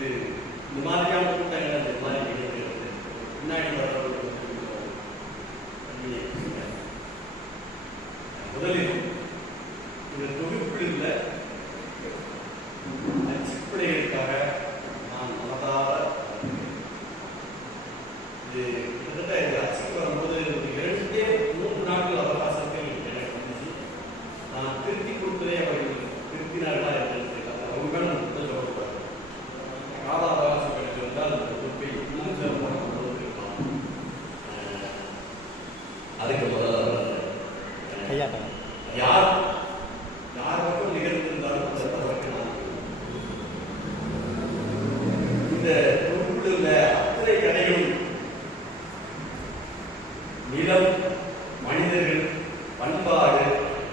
இந்த மாதிரியான கூட்டங்கள் இந்த மாதிரி நிகழ்கிறது பின்னாடி வரவர்கள் முதலில் இந்த தொகுப்பில் உள்ள அச்சுப்பிழைகளுக்காக நான் மனதார இது கிட்டத்தட்ட இந்த அச்சுக்கு வரும்போது 2-3 நாட்கள் அவகாசத்தில் எனக்கு வந்துச்சு. நான் திருத்தி கொடுத்ததே அவர்கள் திருத்தினார்களா என்று தெரியல. அவங்களும் முதல் சொல்லக்கூடாது. கால அவகாசம் கிடைத்திருந்தால் அந்த தொகுப்பை இன்னும் சிறப்பாக கொண்டு வந்திருக்கலாம். அதுக்கு முதல்ல யார் யாருக்கும் நிகழ்ந்திருந்தாலும் அந்த தவறுக்கு நான் இந்த தொகுப்பில் உள்ள அத்தனை கதைகளும் நிலம், மனிதர்கள், பண்பாடு,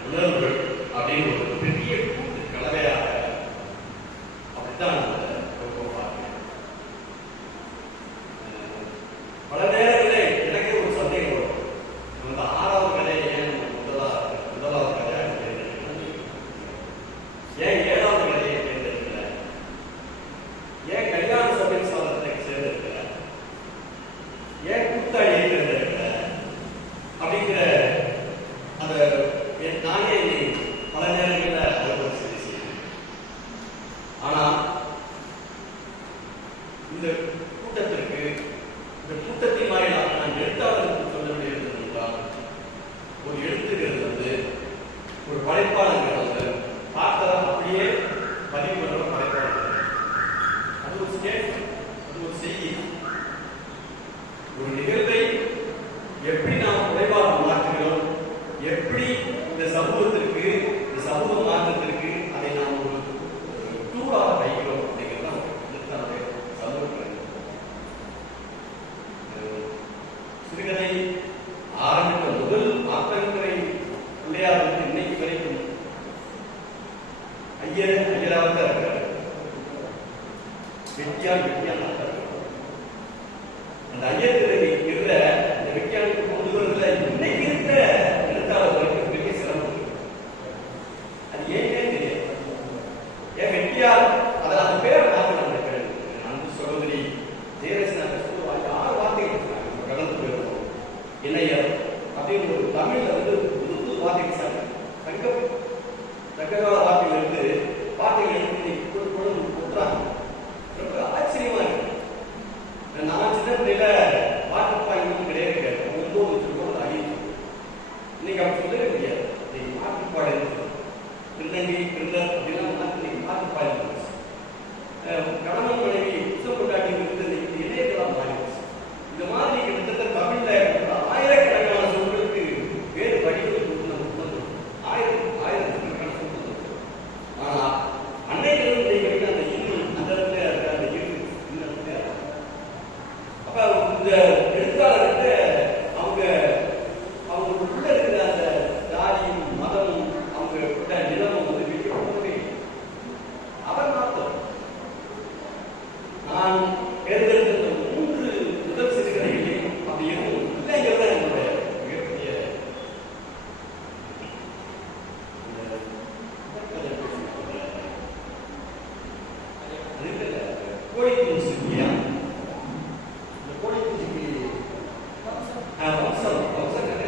உணர்வுகள் அப்படின்னு ஒரு பெரிய கூட்டு கலவையாக அப்படித்தான் பல நேரங்களில் எனக்கே ஒரு சந்தேகம் வரும். அந்த 6வது கதை ஏன் முதலாவது கதையாக ஏன் 7வது கதையை தேர்ந்தெடுக்கல, ஏன் கல்யாண சபை சாதத்தை தேர்ந்தெடுக்கல, ஏன் கூத்தாடியை தேர்ந்தெடுக்கல அப்படிங்கிற அந்த நானே பல நேரங்களில் அதை சரி செய்யணும். ஆனால் இந்த கூட்டத்திற்கு இந்த கூட்டத்தின் வாயிலாக நான் எழுத்தாளருக்கு சொல்ல வேண்டியது என்றால், ஒரு எழுத்துக்கிறது ஒரு படைப்பாளர்கள் பார்த்ததை அப்படியே பதிவு பண்ற படைப்பாளர்கள். அது ஒரு ஸ்டேட்மெண்ட், அது ஒரு செய்தி. ஒரு நிகழ்வை எப்படி நாம் குறைவாக மாற்றுகிறோம், எப்படி இந்த சமூகத்திற்கு இந்த சமூக மாற்றத்திற்கு அதை நாம் ஒரு டூலாக வைக்கிறோம் அப்படிங்கிறதான் சமூக சிறுகதை ஆரம்பித்த முதல் ஆத்தங்கரை பிள்ளையார் இன்னைக்கு வரைக்கும் ஐயராக தான் இருக்காரு. வெட்டியான் அந்த ஐயத்திற்கு இருக்கிற அந்த வெட்டியானுக்கு கொண்டு வரல இன்னைக்கு இருக்கிற எழுத்தாளர்களுக்கு பெரிய சிரமம். அது ஏன்னே தெரியாது. ஏன் வெட்டியார் அதை அந்த பேரை மாற்றினாங்க. அந்த சகோதரி ஜெயரசனாக சொல்லுவாங்க 6 வார்த்தைகள் சொன்னாங்க. கடந்து போயிருக்கோம் இணையர் அப்படின்னு ஒரு தமிழ்ல புது புது வார்த்தைகள் சாங்க தங்ககால வார்த்தைகள் வார்த்தைகள் கொடுக்குறாங்க. ரொம்ப ஆச்சரியமா இருக்கு. நான் சின்ன பிள்ளையில மாட்டுப்பாடு கிடையாது. 9 வச்சிருக்கோம் அழிச்சு இன்னைக்கு அப்படி சொல்லவே முடியாது. இன்னைக்கு மாட்டுப்பாடு திருநங்கை திருநர் அப்படிலாம் மாட்டுப்பாடு கணவன் மனைவி புத்தம் கொண்டாடி இணையர்களாக மாறிடுச்சு. இந்த மாதிரி கிட்டத்தட்ட தமிழ்ல ஆயிரக்கணக்கான சொல்களுக்கு வேறு வடிவங்கள் ஆயிரக்கணக்கான சொல்கள். ஆனா அன்னைக்கு கிடைக்கிற அந்த இன்னும் அந்த இடத்துல இருக்கிற அந்த இரு அப்ப இந்த எழுத்தாளர்கிட்ட அவங்களுக்குள்ள இருக்கிற அந்த ஜாதியும் மதமும் அவங்க நிலமும் வந்து வெளியே அவர் மாத்தம். நான் தேர்ந்தெடுத்த 3 முதல் சிறுகதைகளையும் அப்படி எதுவும் இல்லைங்கிறத என்னுடைய மிகப்பெரிய கோழி குஞ்சு இல்லையா? இந்த கோழி குஞ்சுக்கு வம்சம் கதை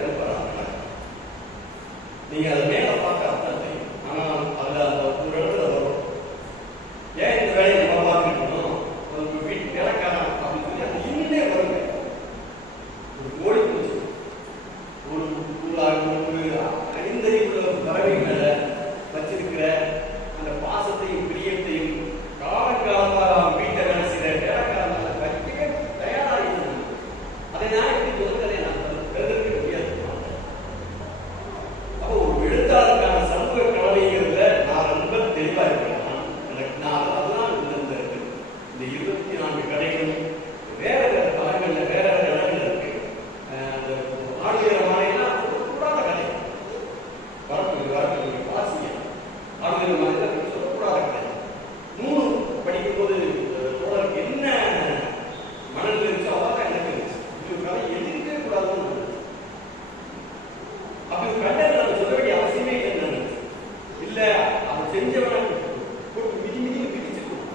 நீங்க அதை மேல பார்க்க அர்த்தம் தெரியும். ஆனா அதுல அந்த ஒரு இடத்துல வரும். ஏன் இந்த வேலையை நம்ம பார்த்துக்கணும், வீட்டு வேலைக்காரன் அப்படின்னு சொல்லி அது இன்னே வருங்க. ஒரு கோழி குஞ்சு ஒரு 5 அறிவுள்ள பறவைகளை வச்சிருக்கிற அந்த பாசத்தையும் பிரியத்தையும் காலகாலமாக வீட்டை வேலை செய்கிற வேலைக்காரங்களை வைக்கவே தயாராக அதை நான் எப்படி சொல்றதை நான் எழுதிருக்க முடியாது. அப்போ ஒரு எழுத்தாளருக்கான சமூக கலவைங்கிறதுல நான் ரொம்ப தெளிவா இருக்கேன். நான் அதுதான் இந்த 24 கதைகளும் வேற வேற காலங்களில் வேற வேற இடங்கள் இருக்கு. அந்த ஆடுகிற மாதிரிலாம் சொல்லக்கூடாத கதை வரக்கூடிய வாசிய ஆடுகிற மாதிரி சொல்லக்கூடாத கதை. 3 படிக்கும்போது தோழருக்கு என்ன மனதில் இருந்துச்சோ அதான் எனக்கு இருந்துச்சு. இது கதை எழுதிக்கவே கூடாதுன்னு அப்படி கண்டதை நம்ம சொல்ல வேண்டிய அவசியமே இல்லை. இல்ல அவன் செஞ்சவன போட்டு மிதி மிதின்னு பிடிச்சிருக்கோம்.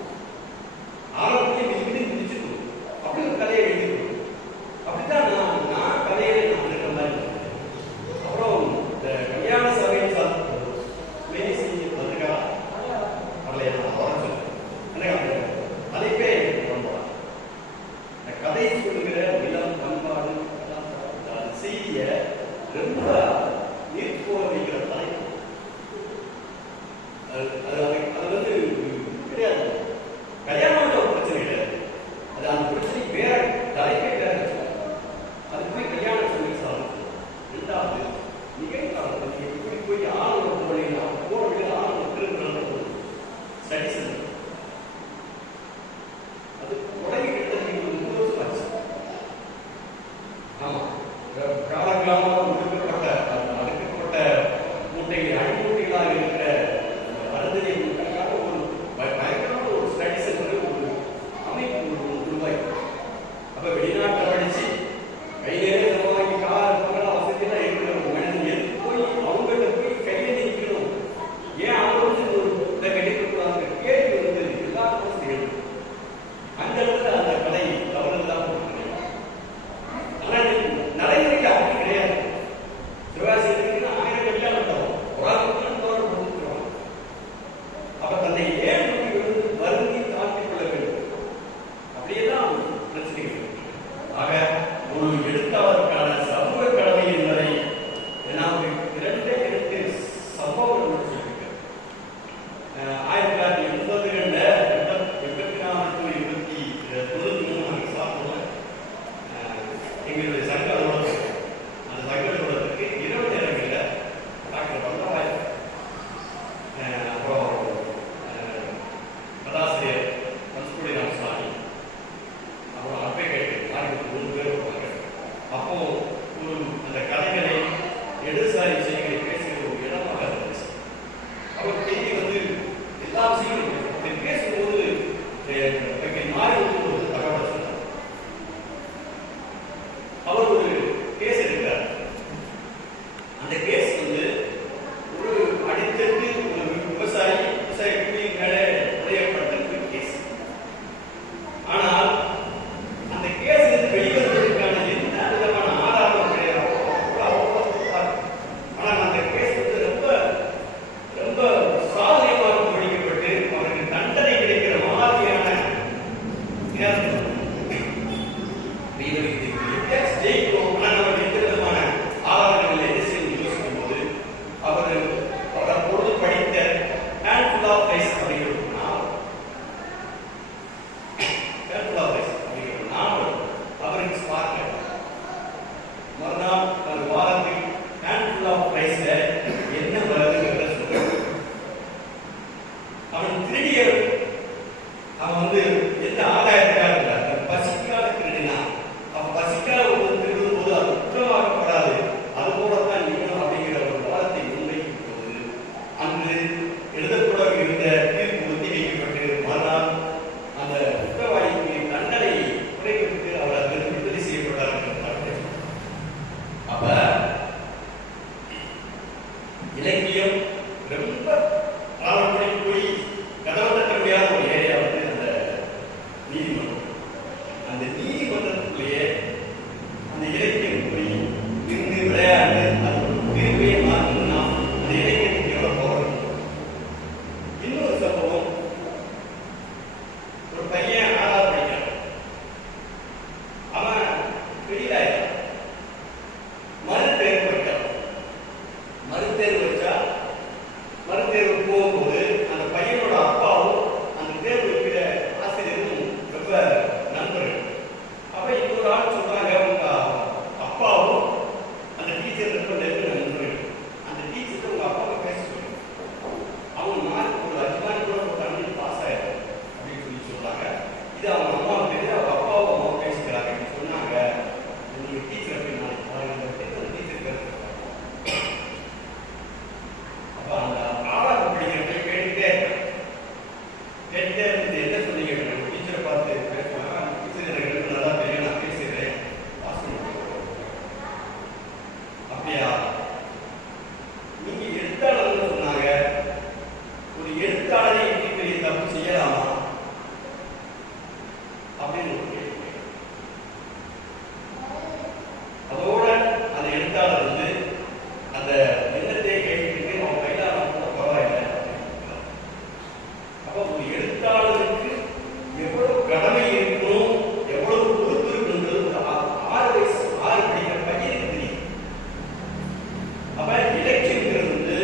அப்ப இலக்கியங்கிறது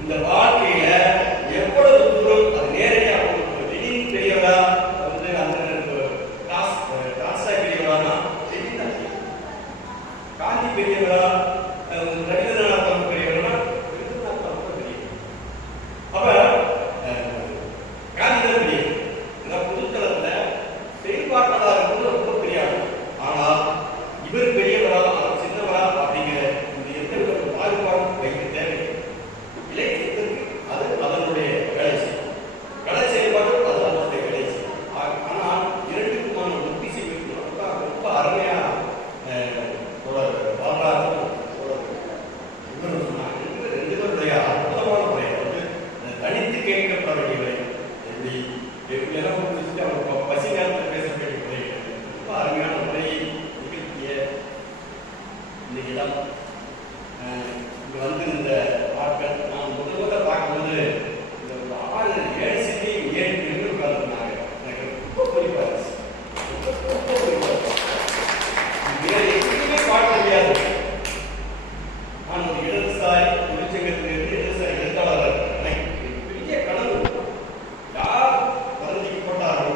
இந்த வாழ்க்கையில எவ்வளவு எல்லாம் முடிச்சுட்டு அவங்க பசி நேரத்தில் பேசக்கூடிய உரைகள் ரொம்ப அருமையான உரையை நிகழ்த்திய இந்த இடம். இங்கே வந்து இந்த ஆட்கள் நான் முதல்ல பார்க்கும்போது இந்த ஒரு 6-7 சிட்டியும் 7 பேர் உட்கார்ந்துருந்தாங்க. எனக்கு ரொம்ப குறிப்பாக இருந்துச்சு. ரொம்ப குறிப்பாக வேறு எதுவுமே பார்க்க முடியாது. நான் ஒரு இடதுசாரி தொழிற்சங்கத்திலிருந்து இடதுசாரி எழுத்தாளர். எனக்கு பெரிய கனவு. யார் பரிந்துரைக்கப்பட்டார்களோ,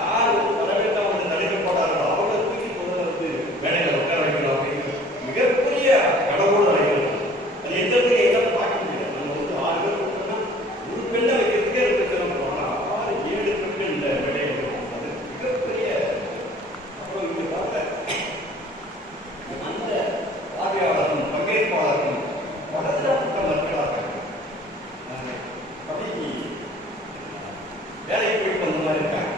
யார் வரவேற்றால் வந்து தடுக்கப்பட்டார்களோ அவங்களை தூக்கி கொண்டு வந்து வேலைகளை உட்கார வைக்கணும் அப்படின்னு மிகப்பெரிய கனவோடு நினைக்கிறேன். அது எந்த இடத்துல எங்களால் பார்க்க முடியாது. நம்ம வந்து 6 பேர் கொடுத்தோம்னா ஒரு பெண்ணை வைக்கிறதுக்கே இருக்கிறோம். ஆனால் 6-7 பெண்கள் இந்த வேலையை வைக்கணும். அது மிகப்பெரிய. அப்புறம் இங்கே பார்க்க அந்த பார்வையாளரும் பங்கேற்பாளரும் பலதரப்பட்ட மக்களாக பள்ளிக்கு வேலைக்கு போயிட்டு வந்த மாதிரி இருக்காங்க.